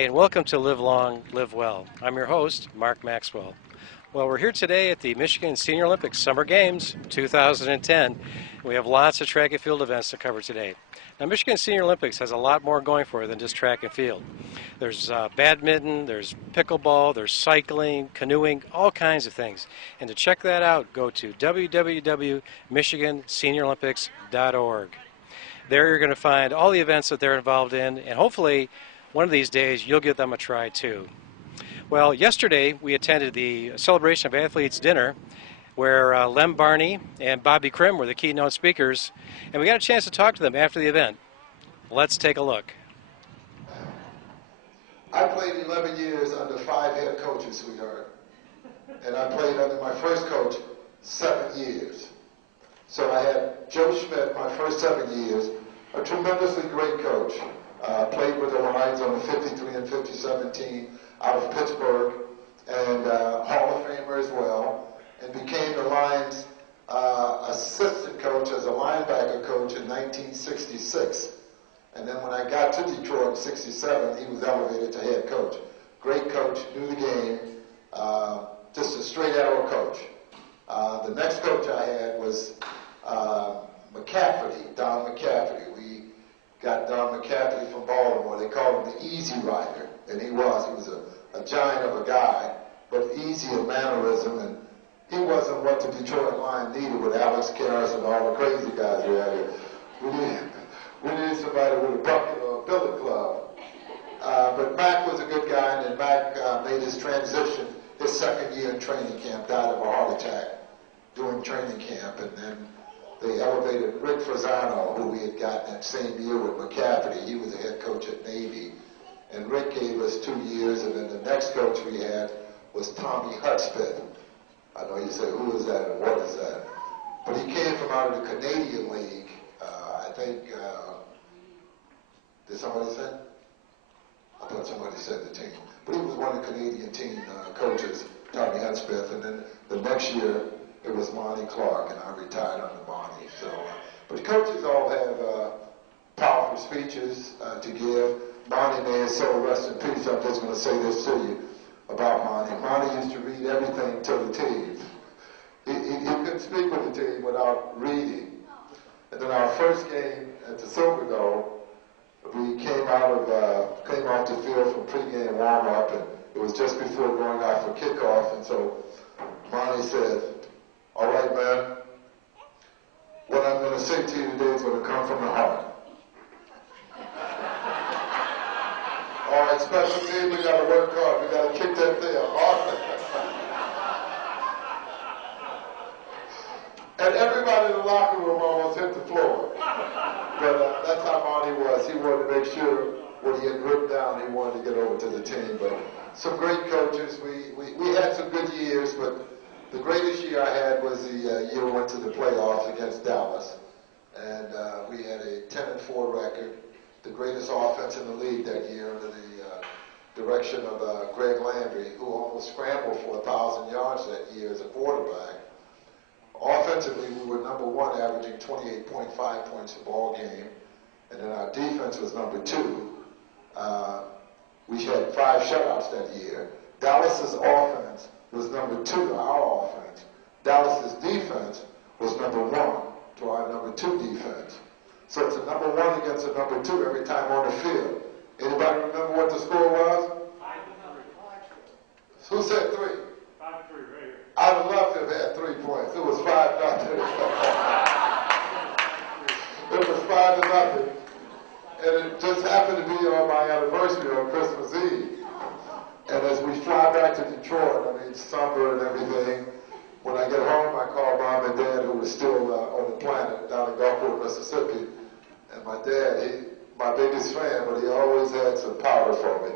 Hi, and welcome to Live Long, Live Well. I'm your host, Mark Maxwell. Well, we're here today at the Michigan Senior Olympics Summer Games 2010. We have lots of track and field events to cover today. Now, Michigan Senior Olympics has a lot more going for it than just track and field. There's badminton, there's pickleball, there's cycling, canoeing, all kinds of things. And to check that out, go to www.michiganseniorolympics.org. There you're going to find all the events that they're involved in, and hopefully one of these days you'll give them a try too. Well, yesterday we attended the Celebration of Athletes dinner where Lem Barney and Bobby Crim were the keynote speakers, and we got a chance to talk to them after the event. Let's take a look. I played 11 years under 5 head coaches, sweetheart. And I played under my first coach 7 years. So I had Joe Schmidt my first 7 years, a tremendously great coach. Played with the Lions on the 53 and 57 team out of Pittsburgh, and Hall of Famer as well, and became the Lions assistant coach as a linebacker coach in 1966. And then when I got to Detroit in 67, he was elevated to head coach. Great coach, knew the game, just a straight arrow coach. The next coach I had was McCafferty, Don McCafferty. We got Don McCafferty from Baltimore. They called him the Easy Rider, and he was. He was a giant of a guy, but easy of mannerism, and he wasn't what the Detroit Lions needed with Alex Karras and all the crazy guys we had here. We needed somebody with a bucket or a billet club. But Mac was a good guy, and then Mac made his transition his second year in training camp, died of a heart attack during training camp, and then they elevated Rick Frazano, who we had gotten that same year with McCafferty. He was the head coach at Navy. And Rick gave us 2 years, and then the next coach we had was Tommy Hudspeth. I know you say, who is that and what is that? But he came from out of the Canadian League. I think, did somebody say? I thought somebody said the team. But he was one of the Canadian team coaches, Tommy Hudspeth. And then the next year, it was Monty Clark, and I retired under Monty. So, but the coaches all have powerful speeches to give. Monty, may his soul rest in peace. I'm just going to say this to you about Monty. Monty used to read everything to the team. He couldn't speak with the team without reading. And then our first game at the Silver Dome, we came off the field from pregame warm-up, and it was just before going out for kickoff. And so Monty said, "All right, man, what I'm going to say to you today is going to come from the heart. All right, special team, we got to work hard. We got to kick that thing hard." And everybody in the locker room almost hit the floor. But that's how Monty was. He wanted to make sure what he had written down, he wanted to get over to the team. But some great coaches. We had some good years, but the greatest year I had was the year we went to the playoffs against Dallas. And we had a 10-4 record. The greatest offense in the league that year under the direction of Greg Landry, who almost scrambled for 1,000 yards that year as a quarterback. Offensively, we were number 1, averaging 28.5 points a ball game, and then our defense was number 2. We had 5 shutouts that year. Dallas's offense was number 2 to our offense. Dallas's defense was number 1 to our number 2 defense. So it's a number 1 against a number 2 every time on the field. Anybody remember what the score was? 5-0. Who said 3? 5-3, right here. I would love to have had 3 points. It was 5-0. It was 5-0. And it just happened to be on my anniversary on Christmas Eve. And as we fly back to Detroit, I mean, summer and everything, when I get home, I call Mom and Dad, who was still on the planet down in Gulfport, Mississippi. And my dad, my biggest fan, but he always had some powder for me.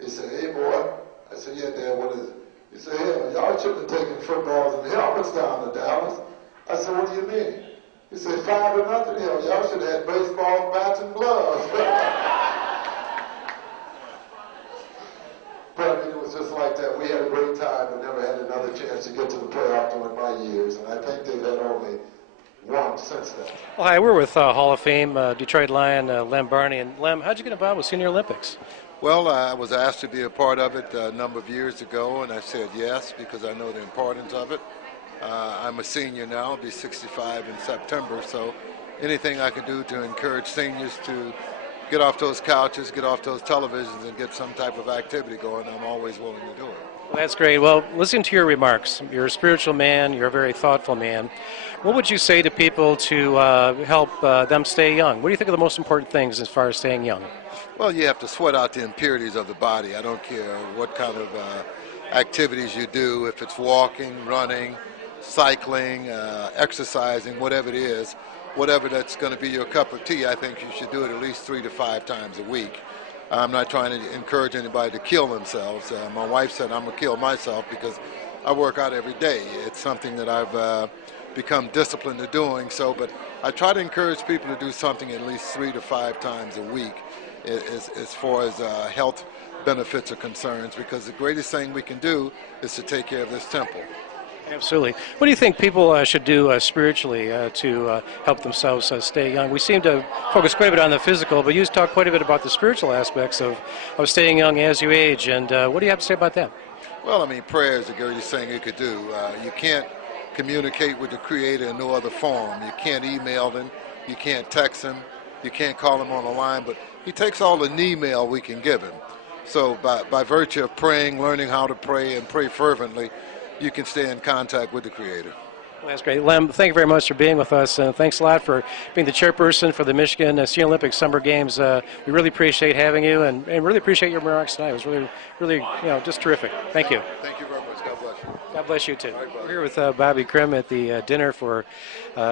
He said, "Hey, boy." I said, "Yeah, Dad, what is it?" He said, "Yeah, y'all shouldn't have taken footballs and helmets down to Dallas." I said, "What do you mean?" He said, 5-0. Hell, y'all should have had baseball bats and gloves. But I mean, it was just like that. We had a great time, but never had another chance to get to the playoff during my years. And I think they've had only one since then. Well, hi, we're with Hall of Fame Detroit Lion Lem Barney. And Lem, how'd you get involved with Senior Olympics? Well, I was asked to be a part of it a number of years ago, and I said yes because I know the importance of it. I'm a senior now. I'll be 65 in September, so anything I can do to encourage seniors to get off those couches, get off those televisions, and get some type of activity going, I'm always willing to do it. Well, that's great. Well, listening to your remarks, you're a spiritual man, you're a very thoughtful man. What would you say to people to help them stay young? What do you think are the most important things as far as staying young? Well, you have to sweat out the impurities of the body. I don't care what kind of activities you do, if it's walking, running, cycling, exercising, whatever it is, whatever that's going to be your cup of tea, I think you should do it at least 3 to 5 times a week. I'm not trying to encourage anybody to kill themselves. My wife said I'm going to kill myself because I work out every day. It's something that I've become disciplined to doing. But I try to encourage people to do something at least 3 to 5 times a week as far as health benefits are concerned, because the greatest thing we can do is to take care of this temple. Absolutely. What do you think people should do spiritually to help themselves stay young? We seem to focus quite a bit on the physical, but you talk quite a bit about the spiritual aspects of staying young as you age. And what do you have to say about that? Well, I mean, prayer is the greatest thing you could do. You can't communicate with the Creator in no other form. You can't email him. You can't text him. You can't call him on the line. But he takes all the email we can give him. So by virtue of praying, learning how to pray, and pray fervently, you can stay in contact with the Creator. Well, that's great. Lem, thank you very much for being with us, and thanks a lot for being the chairperson for the Michigan Senior Olympic Summer Games. We really appreciate having you, and really appreciate your remarks tonight. It was really, just terrific. Thank you. Thank you very much. God bless you. God bless you, too. Right, we're here with Bobby Crim at the dinner for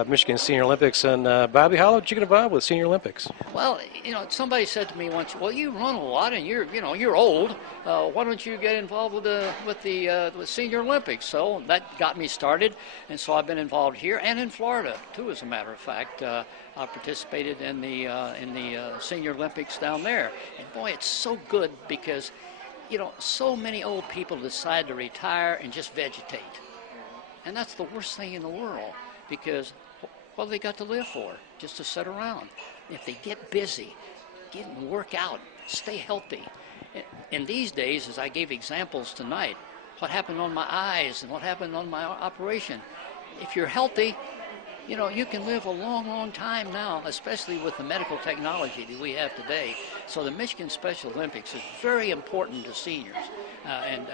Michigan Senior Olympics. And, Bobby, how did you get involved with Senior Olympics? Well, somebody said to me once, well, you run a lot and you're old. Why don't you get involved with Senior Olympics? So that got me started, and so I've been involved here and in Florida, too, as a matter of fact. I participated in the Senior Olympics down there. And, boy, it's so good because so many old people decide to retire and just vegetate. And that's the worst thing in the world because what have they got to live for? Just to sit around. If they get busy, get and work out, stay healthy. And these days, as I gave examples tonight, what happened on my eyes and what happened on my operation, if you're healthy, you can live a long, long time now, especially with the medical technology that we have today. So the Michigan Special Olympics is very important to seniors, and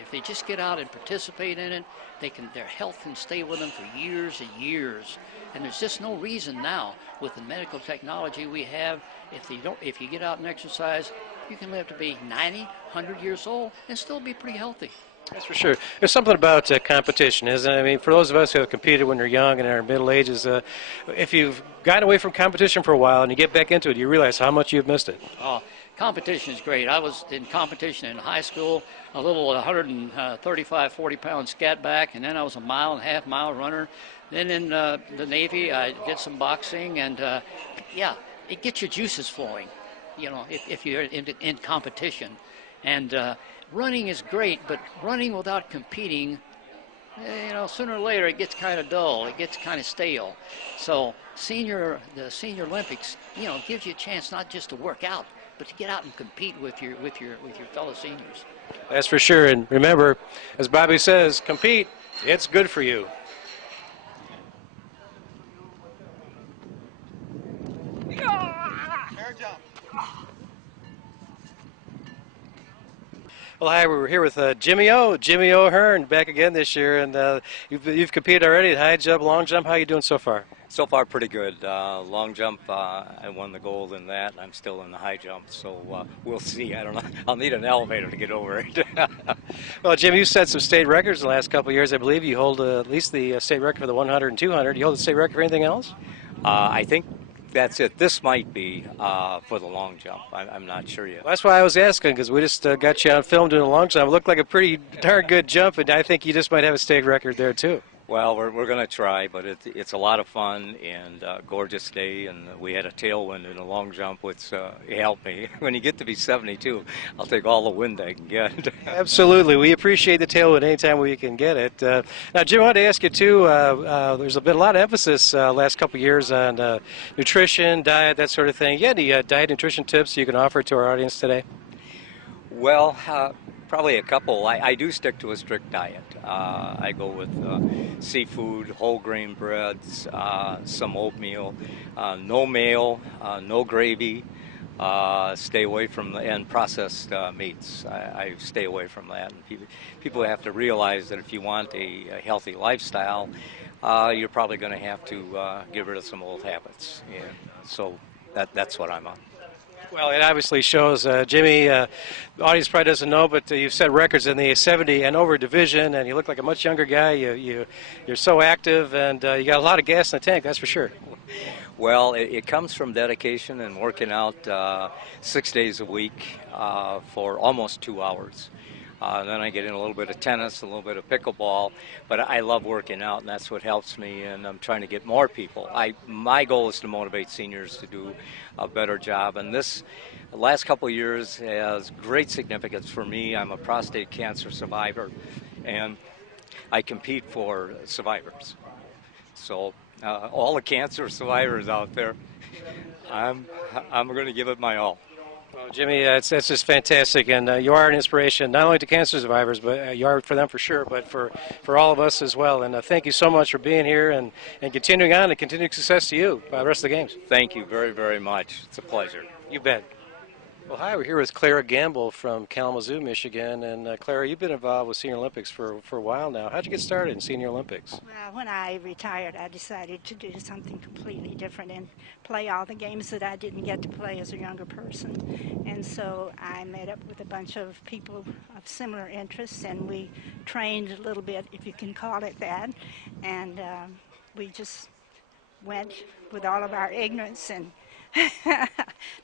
if they just get out and participate in it, their health can stay with them for years and years. And there's just no reason now, with the medical technology we have, if you get out and exercise, you can live to be 90, 100 years old and still be pretty healthy. That's for sure. There's something about competition, isn't it? I mean, for those of us who have competed when we're young and in our middle ages, if you've gotten away from competition for a while and you get back into it, you realize how much you've missed it. Oh, competition is great. I was in competition in high school, a little 135, 40-pound scat back, and then I was a mile and a half mile runner. Then in the Navy, I did some boxing, and it gets your juices flowing, if you're in competition. And running is great, but running without competing, sooner or later it gets kind of dull. It gets kind of stale. So the Senior Olympics, gives you a chance not just to work out, but to get out and compete with your fellow seniors. That's for sure. And remember, as Bobby says, compete. It's good for you. Air jump. Well, hi, we're here with Jimmy O'Hearn, back again this year, and you've competed already at high jump, long jump. How are you doing so far? So far, pretty good. Long jump, I won the gold in that. I'm still in the high jump, so we'll see. I don't know. I'll need an elevator to get over it. Well, Jimmy, you set some state records in the last couple of years. I believe you hold at least the state record for the 100 and 200. You hold the state record for anything else? I think that's it. This might be for the long jump. I'm not sure yet. Well, that's why I was asking, because we just got you on film doing a long jump. It looked like a pretty darn good jump, and I think you just might have a state record there, too. Well, we're going to try, but it's a lot of fun and gorgeous day, and we had a tailwind in a long jump, which helped me. When you get to be 72, I'll take all the wind I can get. Absolutely. We appreciate the tailwind anytime we can get it. Now, Jim, I wanted to ask you, too, there's been a lot of emphasis last couple of years on nutrition, diet, that sort of thing. You got any diet nutrition tips you can offer to our audience today? Well, probably a couple. I do stick to a strict diet. I go with seafood, whole grain breads, some oatmeal, no mayo, no gravy. Stay away from and processed meats. I stay away from that. And people have to realize that if you want a healthy lifestyle, you're probably going to have to get rid of some old habits. And so that's what I'm on. Well, it obviously shows, Jimmy, the audience probably doesn't know, but you've set records in the 70 and over division, and you look like a much younger guy. You're so active, and you got a lot of gas in the tank, that's for sure. Well, it comes from dedication and working out 6 days a week for almost 2 hours. Then I get in a little bit of tennis, a little bit of pickleball, but I love working out, and that's what helps me, and I'm trying to get more people. My goal is to motivate seniors to do a better job, and this last couple of years has great significance for me. I'm a prostate cancer survivor, and I compete for survivors. So all the cancer survivors out there, I'm going to give it my all. Well, Jimmy, that's just fantastic, and you are an inspiration not only to cancer survivors, but you are for them for sure, but for all of us as well. And thank you so much for being here and continuing on, and continued success to you the rest of the games. Thank you very, very much. It's a pleasure. You bet. Well, hi, we're here with Clara Gamble from Kalamazoo, Michigan. And Clara, you've been involved with Senior Olympics for a while now. How'd you get started in Senior Olympics? Well, when I retired, I decided to do something completely different and play all the games that I didn't get to play as a younger person. And so I met up with a bunch of people of similar interests, and we trained a little bit, if you can call it that. And we just went with all of our ignorance and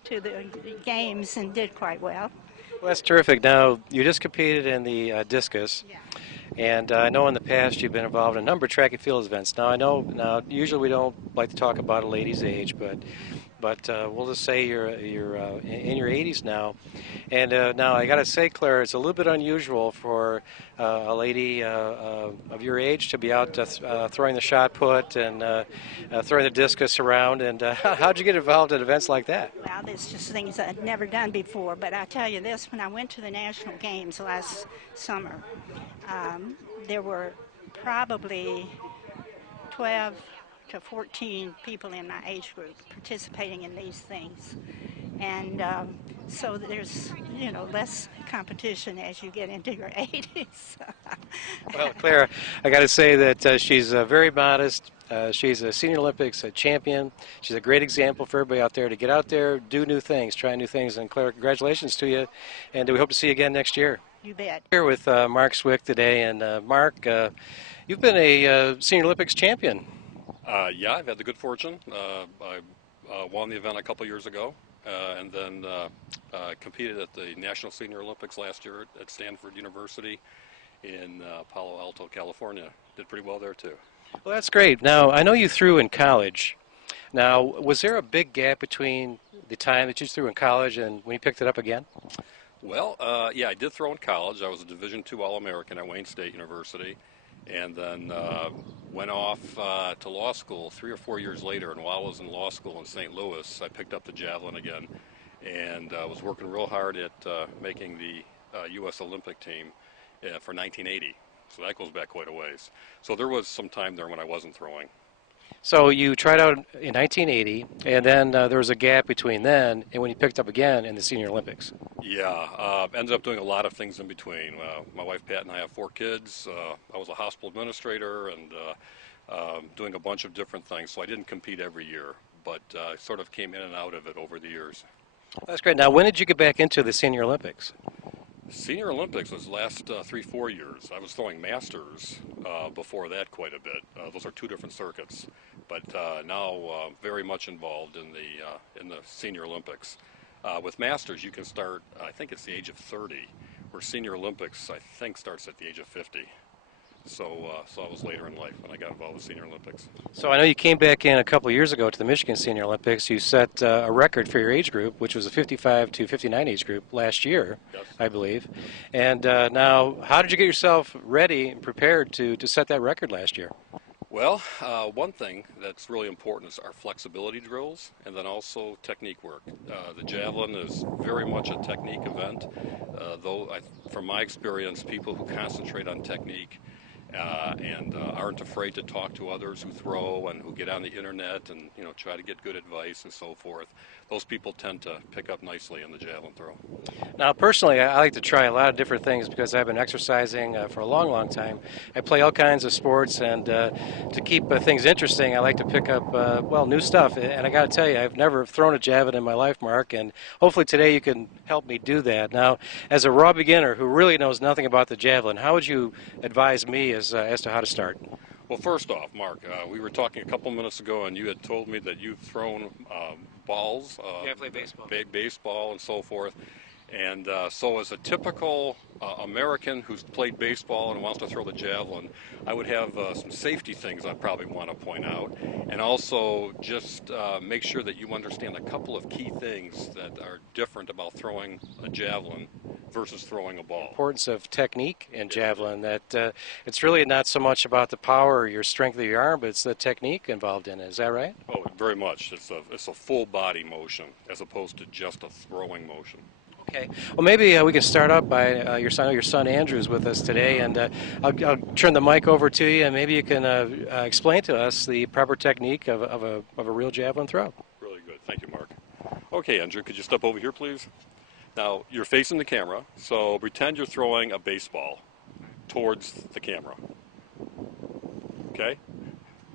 to the games and did quite well. Well, that's terrific. Now, you just competed in the discus, Yeah. and I know in the past you've been involved in a number of track and field events. Now, usually we don't like to talk about a lady's age, but we'll just say you're in your 80s now. And now I got to say, Claire, it's a little bit unusual for a lady of your age to be out throwing the shot put and throwing the discus around. And how'd you get involved in events like that? Well, there's just things I'd never done before. But I tell you this, when I went to the National Games last summer, there were probably 12 to 14 people in my age group participating in these things. And so there's, less competition as you get into your 80s. Well, Claire, I got to say that she's very modest. She's a Senior Olympics champion. She's a great example for everybody out there to get out there, do new things, try new things. And Claire, congratulations to you, and we hope to see you again next year. You bet. Here with Mark Cwiek today, and Mark, you've been a Senior Olympics champion. Yeah, I've had the good fortune. I won the event a couple years ago, and then competed at the National Senior Olympics last year at Stanford University in Palo Alto, California. Did pretty well there too. Well, that's great. Now, I know you threw in college. Now, was there a big gap between the time that you threw in college and when you picked it up again? Well, yeah, I did throw in college. I was a Division II All-American at Wayne State University, and then went off to law school 3 or 4 years later. And while I was in law school in St. Louis, I picked up the javelin again, and was working real hard at making the U.S. Olympic team for 1980. So that goes back quite a ways. So there was some time there when I wasn't throwing. So you tried out in 1980, and then there was a gap between then and when you picked up again in the Senior Olympics. Yeah, ended up doing a lot of things in between. My wife Pat and I have 4 kids. I was a hospital administrator and doing a bunch of different things. So I didn't compete every year, but sort of came in and out of it over the years. That's great. Now, when did you get back into the Senior Olympics? Senior Olympics was the last 3-4 years. I was throwing Masters before that quite a bit. Those are 2 different circuits, but now very much involved in the Senior Olympics. With Masters, you can start, I think it's the age of 30, where Senior Olympics, I think, starts at the age of 50. So I was later in life when I got involved with Senior Olympics. So I know you came back in a couple of years ago to the Michigan Senior Olympics. You set a record for your age group, which was a 55 to 59 age group last year, Yes. I believe. And now, how did you get yourself ready and prepared to set that record last year? Well, one thing that's really important is our flexibility drills and then also technique work. The javelin is very much a technique event, though from my experience, people who concentrate on technique and aren't afraid to talk to others who throw and who get on the internet and try to get good advice and so forth. Those people tend to pick up nicely in the javelin throw. Now, personally, I like to try a lot of different things because I've been exercising for a long, long time. I play all kinds of sports, and to keep things interesting, I like to pick up, new stuff. And I got to tell you, I've never thrown a javelin in my life, Mark, and hopefully today you can help me do that. Now, as a raw beginner who really knows nothing about the javelin, how would you advise me as to how to start? Well, first off, Mark, we were talking a couple minutes ago, and you had told me that you've thrown balls. Yeah, I play baseball. Baseball and so forth. And so as a typical American who's played baseball and wants to throw the javelin, I would have some safety things I probably want to point out. And also just make sure that you understand a couple of key things that are different about throwing a javelin versus throwing a ball. Importance of technique in javelin, that it's really not so much about the power or your strength of your arm, but it's the technique involved in it. Is that right? Oh, very much. It's a full body motion as opposed to just a throwing motion. Okay. Well, maybe we can start up by your son Andrew's with us today, and I'll turn the mic over to you, and maybe you can explain to us the proper technique of a real javelin throw. Really good. Thank you, Mark. Okay, Andrew, could you step over here, please? Now, you're facing the camera, so pretend you're throwing a baseball towards the camera. Okay?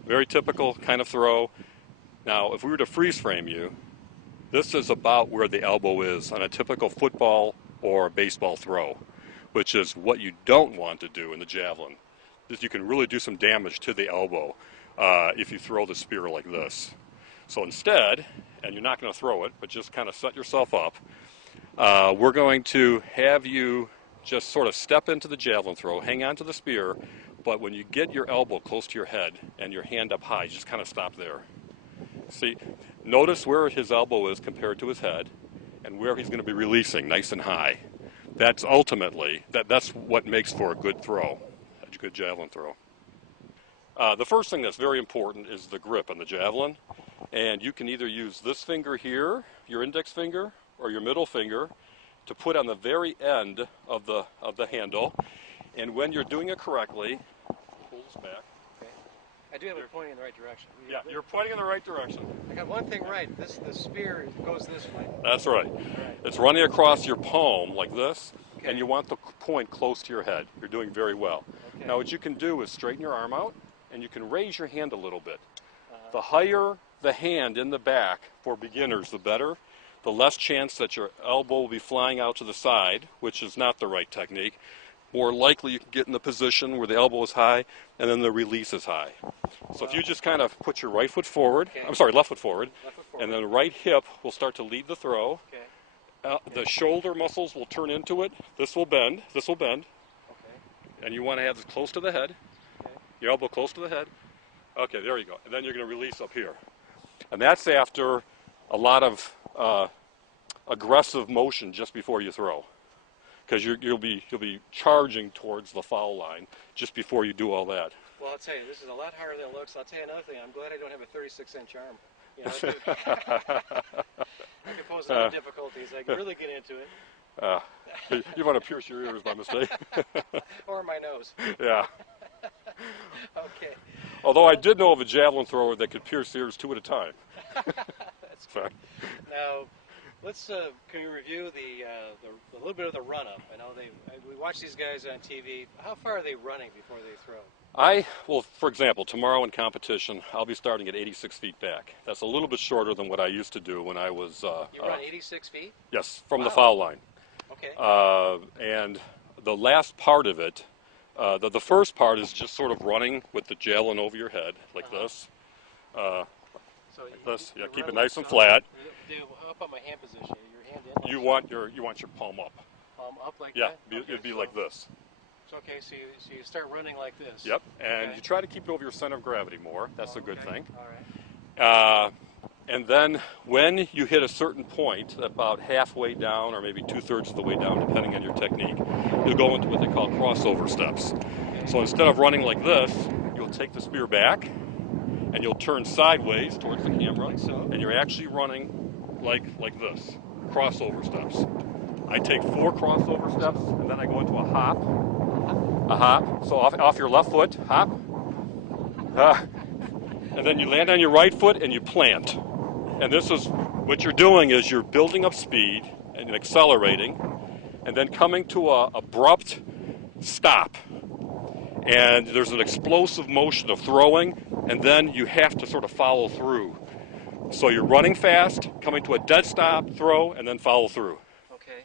Very typical kind of throw. Now, if we were to freeze frame you, this is about where the elbow is on a typical football or baseball throw, which is what you don't want to do in the javelin. You can really do some damage to the elbow if you throw the spear like this. So instead, and you're not going to throw it, but just kind of set yourself up, we're going to have you just sort of step into the javelin throw, hang on to the spear, but when you get your elbow close to your head and your hand up high, just kind of stop there. See, notice where his elbow is compared to his head and where he's going to be releasing nice and high. That's ultimately, that's what makes for a good throw, a good javelin throw. The first thing that's very important is the grip on the javelin. And you can either use this finger here, your index finger, or your middle finger to put on the very end of the handle. And when you're doing it correctly, pull this back. I do have it pointing in the right direction. Yeah, you're pointing in the right direction. I got one thing right. The spear goes this way. That's right. It's running across your palm like this, and you want the point close to your head. You're doing very well. Okay. Now what you can do is straighten your arm out, and you can raise your hand a little bit. The higher the hand in the back for beginners, the better. The less chance that your elbow will be flying out to the side, which is not the right technique. More likely you can get in the position where the elbow is high and then the release is high. So if you just kind of put your right foot forward, left foot forward, and then right hip will start to lead the throw. The shoulder muscles will turn into it. This will bend, and you want to have this close to the head, your elbow close to the head. Okay, there you go. And then you're going to release up here. And that's after a lot of aggressive motion just before you throw. Because you'll be charging towards the foul line just before you do all that. Well, I'll tell you, this is a lot harder than it looks. I'll tell you another thing. I'm glad I don't have a 36-inch arm. I can pose a lot of difficulties. I can really get into it. You want to pierce your ears by mistake. Or my nose. Yeah. Okay. Although I did know of a javelin thrower that could pierce ears 2 at a time. That's fair. Now, let's can we review the little bit of the run-up? I know we watch these guys on TV. How far are they running before they throw? Well, for example, tomorrow in competition, I'll be starting at 86 feet back. That's a little bit shorter than what I used to do when I was... you run 86 feet? Yes, from the foul line. Okay. And the last part of it, the first part is just sort of running with the javelin over your head, like this. So like this. Yeah, keep it nice and flat. How about my hand position? Your hand in? You want your palm up. Palm up like yeah, that? it'd be like this. Okay, so you start running like this. Yep, and Okay. you try to keep it over your center of gravity more. That's a good thing. All right. And then when you hit a certain point, about halfway down or maybe 2/3 of the way down, depending on your technique, you'll go into what they call crossover steps. So instead of running like this, you'll take the spear back and you'll turn sideways towards the camera, Like so. and you're actually running like this, crossover steps. I take 4 crossover steps, and then I go into a hop. So off your left foot, hop. And then you land on your right foot and you plant. And this is what you're doing is you're building up speed and accelerating, and then coming to a abrupt stop. And there's an explosive motion of throwing, and then you have to sort of follow through. So you're running fast, coming to a dead stop, throw, and then follow through. Okay.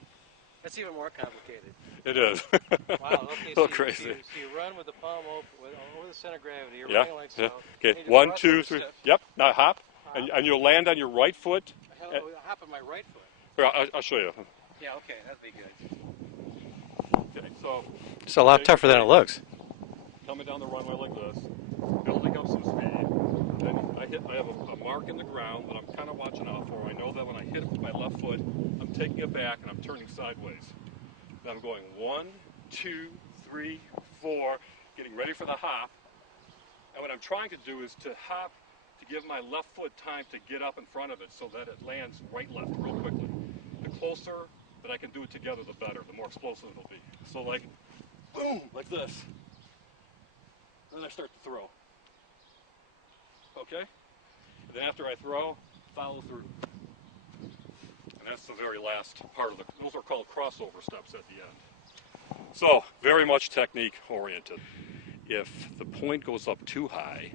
That's even more complicated. It is. Wow. Okay. So So crazy. you run with the palm over the center of gravity. You're Yeah. running like so. Yeah. Then Okay. you do 1, crossover 2, 3. steps. Yep. Now hop, and you'll land on your right foot. I'll hop on my right foot. Here, I'll show you. Yeah. Okay. That'd be good. Okay. So It's a lot tougher than it looks. coming down the runway like this, building up some speed. Then I have a mark in the ground that I'm kind of watching out for. I know that when I hit it with my left foot, I'm taking it back and I'm turning sideways. Then I'm going 1, 2, 3, 4, getting ready for the hop. And what I'm trying to do is to hop to give my left foot time to get up in front of it so that it lands right-left real quickly. The closer that I can do it together, the better, the more explosive it'll be. So like, boom, like this. Then I start to throw. Okay? And then after I throw, follow through. And that's the very last part of those are called crossover steps at the end. So, very much technique oriented. If the point goes up too high,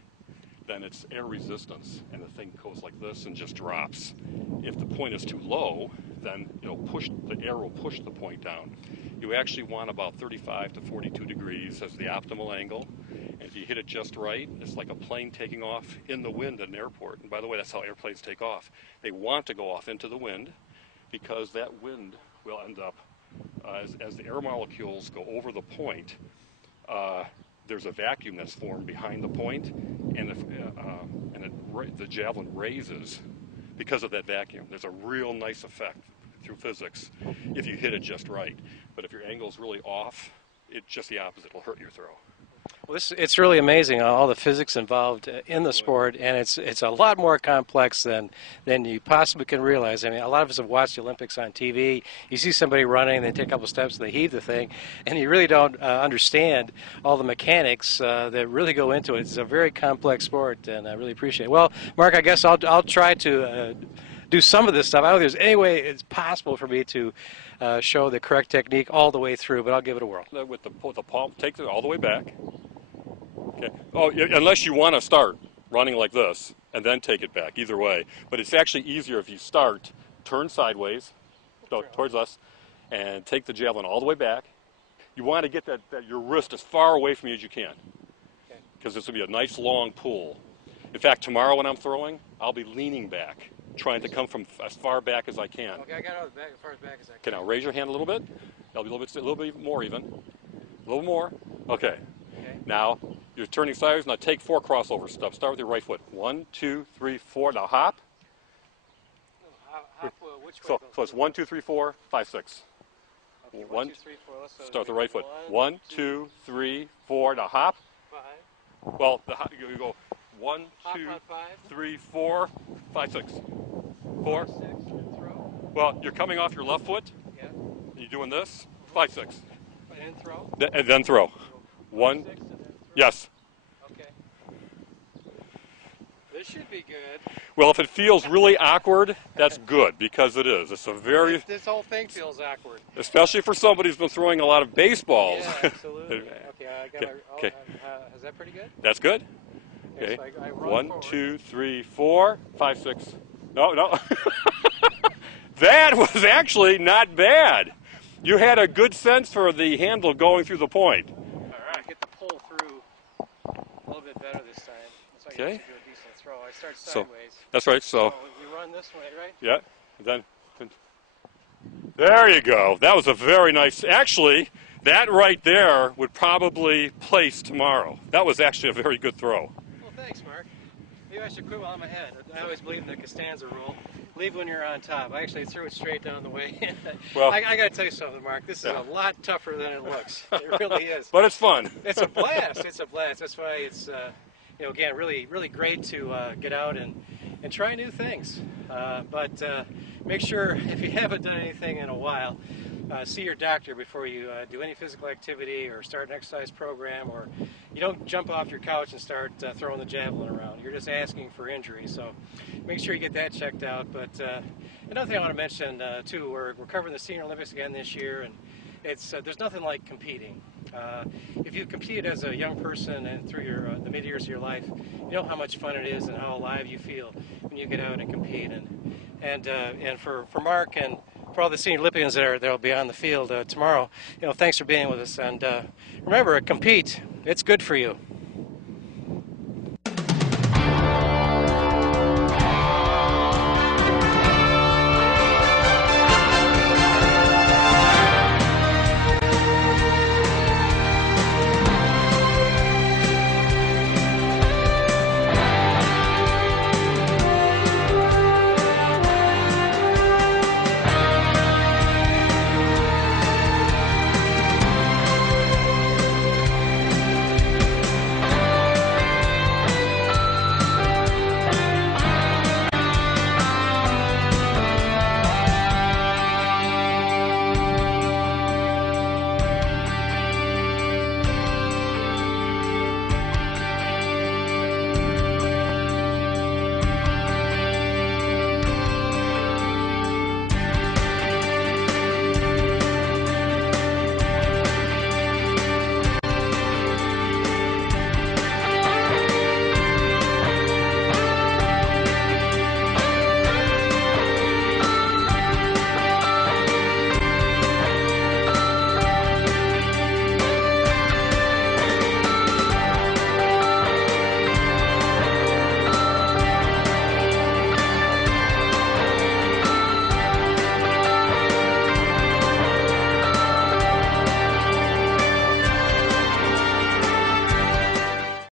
then it's air resistance and the thing goes like this and just drops. If the point is too low, then the air will push the point down. You actually want about 35 to 42 degrees as the optimal angle. And if you hit it just right, it's like a plane taking off in the wind at an airport. And by the way, that's how airplanes take off. They want to go off into the wind because that wind will end up, as the air molecules go over the point, there's a vacuum that's formed behind the point, and the javelin raises because of that vacuum. There's a real nice effect through physics if you hit it just right. But if your angle's really off, it's just the opposite. It'll hurt your throw. Well, it's really amazing all the physics involved in the sport, and it's a lot more complex than you possibly can realize. I mean, a lot of us have watched the Olympics on TV. You see somebody running, they take a couple steps, and they heave the thing, and you really don't understand all the mechanics that really go into it. It's a very complex sport, and I really appreciate it. Well, Mark, I guess I'll try to do some of this stuff. I don't think there's any way it's possible for me to show the correct technique all the way through, but I'll give it a whirl. With the palm, take it all the way back. Okay. Oh, unless you want to start running like this and then take it back. Either way, but it's actually easier if you start, turn sideways, towards us, and take the javelin all the way back. You want to get that your wrist as far away from you as you can, because this will be a nice long pull. In fact, tomorrow when I'm throwing, I'll be leaning back, trying to come from as far back as I can. Okay, I got out as far back as I can. Okay, now raise your hand a little bit. That'll be a little bit more even. A little more. Okay. Now you're turning sideways. Now take 4 crossover steps. Start with your right foot. 1, 2, 3, 4. Now hop. Which way? So it's 1, 2, 3, 4, 5, 6. Okay, 1, 2, 3, 4. Let's start with the right foot. 1, 2, 3, 4. Now hop. 5. Well, you go 1, 2, Hop on 5. 3, 4, 5, 6. 4. 6 and throw. Well, you're coming off your left foot. Yeah. You're doing this. 5, 6. And throw. And then throw. 1. 6 and then throw. Yes. Okay. This should be good. Well, if it feels really awkward, that's good, because it is. It's a very... This whole thing feels awkward. Especially for somebody who's been throwing a lot of baseballs. Yeah, absolutely. Okay, I got Okay. is that pretty good? That's good. Okay. So I run 1, forward. 2, 3, 4, 5, 6. No. That was actually not bad. You had a good sense for the handle going through the point. All right. I get to pull through a little bit better this time. Looks like I Okay. should do a decent throw. I start So sideways. that's right. So We run this way, right? yeah. Then there you go. That was a very nice. Actually, That right there would probably place tomorrow. That was actually a very good throw. Well, thanks, Mark. Maybe I should quit while I'm ahead. I always believe in the Costanza rule. Leave when you're on top. I actually threw it straight down the way. Well, I got to tell you something, Mark. This is a lot tougher than it looks. It really is. But it's fun. It's a blast. It's a blast. That's why it's, you know, again, really, really great to get out and try new things. But make sure, if you haven't done anything in a while, see your doctor before you do any physical activity or start an exercise program, or you don't jump off your couch and start throwing the javelin around. You're just asking for injury. So make sure you get that checked out. But another thing I want to mention too, we're covering the Senior Olympics again this year, and it's there's nothing like competing. If you competed as a young person and through your the mid years of your life, you know how much fun it is and how alive you feel when you get out and compete. And for Mark and for all the senior Olympians that'll be on the field tomorrow, you know, thanks for being with us. And remember, compete. It's good for you.